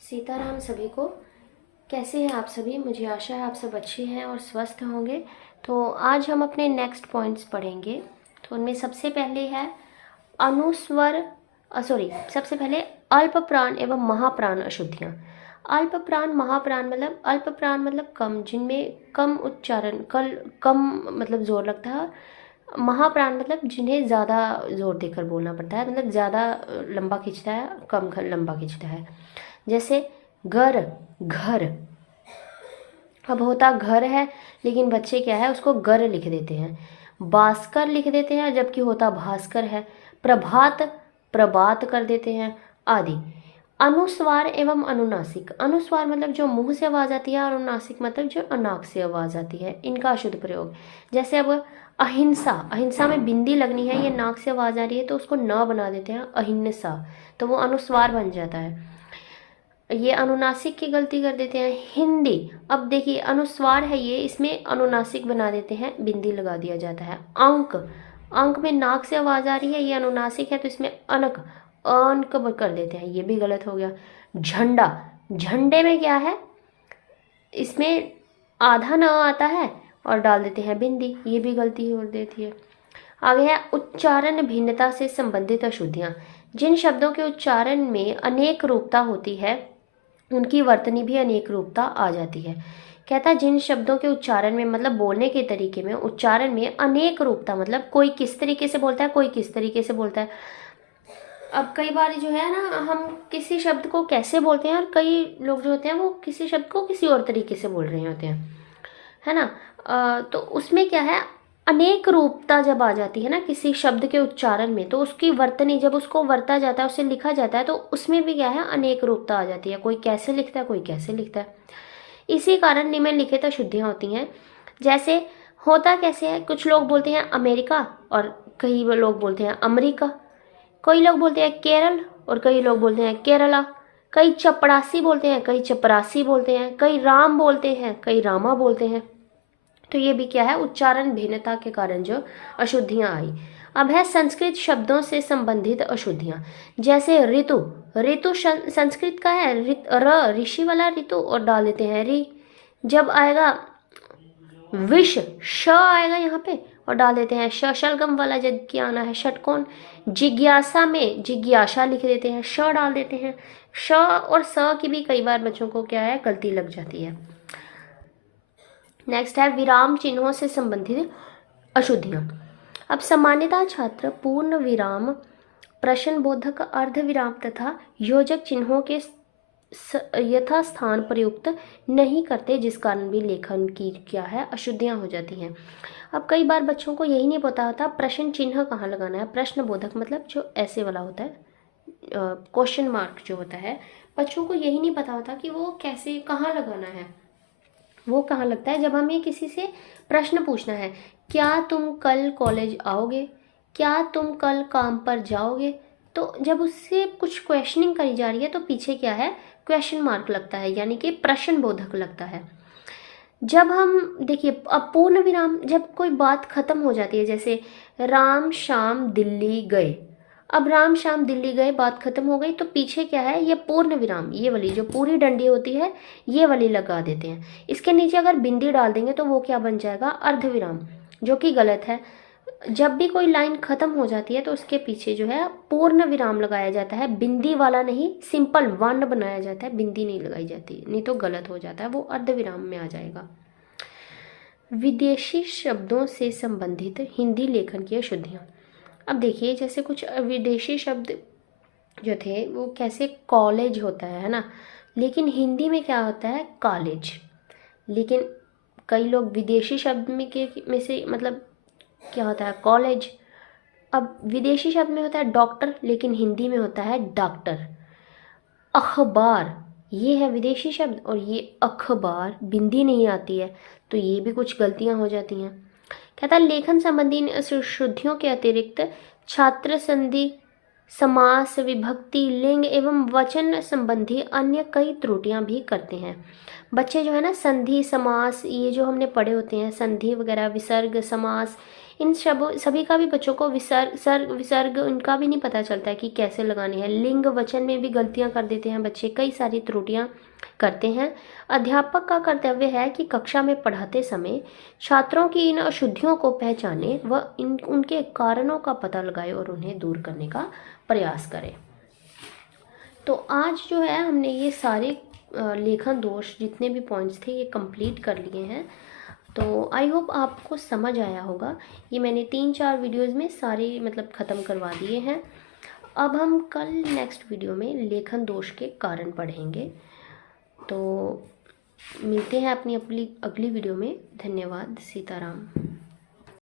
सीताराम सभी को। कैसे हैं आप सभी? मुझे आशा है आप सब अच्छे हैं और स्वस्थ होंगे। तो आज हम अपने नेक्स्ट पॉइंट्स पढ़ेंगे। तो उनमें सबसे पहले है अनुस्वर सबसे पहले अल्प प्राण एवं महाप्राण अशुद्धियाँ। अल्प प्राण महाप्राण मतलब अल्प प्राण मतलब कम, जिनमें कम उच्चारण कम मतलब जोर लगता है। महाप्राण मतलब जिन्हें ज़्यादा जोर देकर बोलना पड़ता है, मतलब ज़्यादा लंबा खींचता है, कम लंबा खींचता है। जैसे घर घर, अब होता घर है लेकिन बच्चे क्या है उसको गर लिख देते हैं, भास्कर लिख देते हैं जबकि होता भास्कर है। प्रभात प्रभात कर देते हैं आदि। अनुस्वार एवं अनुनासिक, अनुस्वार मतलब जो मुंह से आवाज आती है और अनुनासिक मतलब जो नाक से आवाज आती है, इनका अशुद्ध प्रयोग। जैसे अब अहिंसा, अहिंसा में बिंदी लगनी है, ये नाक से आवाज आ रही है तो उसको न बना देते हैं अहिंसा, तो वो अनुस्वार बन जाता है। ये अनुनासिक की गलती कर देते हैं। हिंदी, अब देखिए अनुस्वार है ये, इसमें अनुनासिक बना देते हैं, बिंदी लगा दिया जाता है। अंक, अंक में नाक से आवाज आ रही है, ये अनुनासिक है तो इसमें अनक अनक कर देते हैं, ये भी गलत हो गया। झंडा, झंडे में क्या है, इसमें आधा न आता है और डाल देते हैं बिंदी, ये भी गलती हो देती है। आगे है उच्चारण भिन्नता से संबंधित अशुद्धियाँ। जिन शब्दों के उच्चारण में अनेक रूपता होती है उनकी वर्तनी भी अनेक रूपता आ जाती है। कहता है जिन शब्दों के उच्चारण में मतलब बोलने के तरीके में, उच्चारण में अनेक रूपता मतलब कोई किस तरीके से बोलता है, कोई किस तरीके से बोलता है। अब कई बार जो है ना, हम किसी शब्द को कैसे बोलते हैं और कई लोग जो होते हैं वो किसी शब्द को किसी और तरीके से बोल रहे होते हैं, है ना। तो उसमें क्या है, अनेक रूपता जब आ जाती है ना किसी शब्द के उच्चारण में, तो उसकी वर्तनी जब उसको वर्ता जाता है, उसे लिखा जाता है, तो उसमें भी क्या है अनेक रूपता आ जाती है, कोई कैसे लिखता है कोई कैसे लिखता है। इसी कारण निम्नलिखित अशुद्धियाँ होती हैं। जैसे होता कैसे है, कुछ लोग बोलते हैं अमेरिका और कई लोग बोलते हैं अमेरिका, कई लोग बोलते हैं केरल और कई लोग बोलते हैं केरला, कई चपड़ासी बोलते हैं कई चपरासी बोलते हैं, कई राम बोलते हैं कई रामा बोलते हैं। तो ये भी क्या है, उच्चारण भिन्नता के कारण जो अशुद्धियां आई। अब है संस्कृत शब्दों से संबंधित अशुद्धियां। जैसे ऋतु, ऋतु संस्कृत का है ऋषि वाला ऋतु और डाल देते हैं री। जब आएगा विष, श आएगा यहाँ पे और डाल देते हैं श, शलगम वाला जब क्या आना है षटकोण। जिज्ञासा में जिज्ञासा लिख देते हैं, श डाल देते हैं। श और स की भी कई बार बच्चों को क्या है गलती लग जाती है। नेक्स्ट है विराम चिन्हों से संबंधित अशुद्धियां। अब सामान्यतः छात्र पूर्ण विराम, प्रश्न बोधक, अर्ध विराम तथा योजक चिन्हों के यथास्थान प्रयुक्त नहीं करते, जिस कारण भी लेखन की क्या है अशुद्धियां हो जाती हैं। अब कई बार बच्चों को यही नहीं पता होता प्रश्न चिन्ह कहाँ लगाना है। प्रश्न बोधक मतलब जो ऐसे वाला होता है, क्वेश्चन मार्क जो होता है, बच्चों को यही नहीं पता होता कि वो कैसे कहाँ लगाना है। वो कहाँ लगता है जब हमें किसी से प्रश्न पूछना है, क्या तुम कल कॉलेज आओगे, क्या तुम कल काम पर जाओगे, तो जब उससे कुछ क्वेश्चनिंग करी जा रही है तो पीछे क्या है क्वेश्चन मार्क लगता है, यानी कि प्रश्न बोधक लगता है। जब हम देखिए अब पूर्ण विराम, जब कोई बात खत्म हो जाती है, जैसे राम शाम दिल्ली गए, अब राम शाम दिल्ली गए बात खत्म हो गई, तो पीछे क्या है ये पूर्ण विराम, ये वाली जो पूरी डंडी होती है ये वाली लगा देते हैं। इसके नीचे अगर बिंदी डाल देंगे तो वो क्या बन जाएगा अर्ध विराम, जो कि गलत है। जब भी कोई लाइन खत्म हो जाती है तो उसके पीछे जो है पूर्ण विराम लगाया जाता है, बिंदी वाला नहीं, सिंपल वर्ण बनाया जाता है, बिंदी नहीं लगाई जाती, नहीं तो गलत हो जाता है, वो अर्ध विराम में आ जाएगा। विदेशी शब्दों से संबंधित हिंदी लेखन की अशुद्धियाँ। अब देखिए जैसे कुछ विदेशी शब्द जो थे वो कैसे, कॉलेज होता है ना, लेकिन हिंदी में क्या होता है कॉलेज। लेकिन कई लोग विदेशी शब्द में से मतलब क्या होता है कॉलेज। अब विदेशी शब्द में होता है डॉक्टर लेकिन हिंदी में होता है डॉक्टर। अखबार, ये है विदेशी शब्द और ये अखबार, बिंदी नहीं आती है, तो ये भी कुछ गलतियां हो जाती हैं। कहता है लेखन संबंधी अशुद्धियों के अतिरिक्त छात्र संधि, समास, विभक्ति, लिंग एवं वचन संबंधी अन्य कई त्रुटियां भी करते हैं। बच्चे जो है ना संधि समास ये जो हमने पढ़े होते हैं, संधि वगैरह, विसर्ग, समास, इन सभी का भी बच्चों को विसर्ग उनका भी नहीं पता चलता है कि कैसे लगाने हैं। लिंग वचन में भी गलतियां कर देते हैं बच्चे, कई सारी त्रुटियां करते हैं। अध्यापक का कर्तव्य है कि कक्षा में पढ़ाते समय छात्रों की इन अशुद्धियों को पहचाने व इन उनके कारणों का पता लगाए और उन्हें दूर करने का प्रयास करे। तो आज जो है हमने ये सारे लेखन दोष जितने भी पॉइंट्स थे ये कंप्लीट कर लिए हैं। तो आई होप आपको समझ आया होगा। ये मैंने 3-4 वीडियोस में सारे मतलब ख़त्म करवा दिए हैं। अब हम कल नेक्स्ट वीडियो में लेखन दोष के कारण पढ़ेंगे। तो मिलते हैं अपनी अगली वीडियो में। धन्यवाद। सीताराम।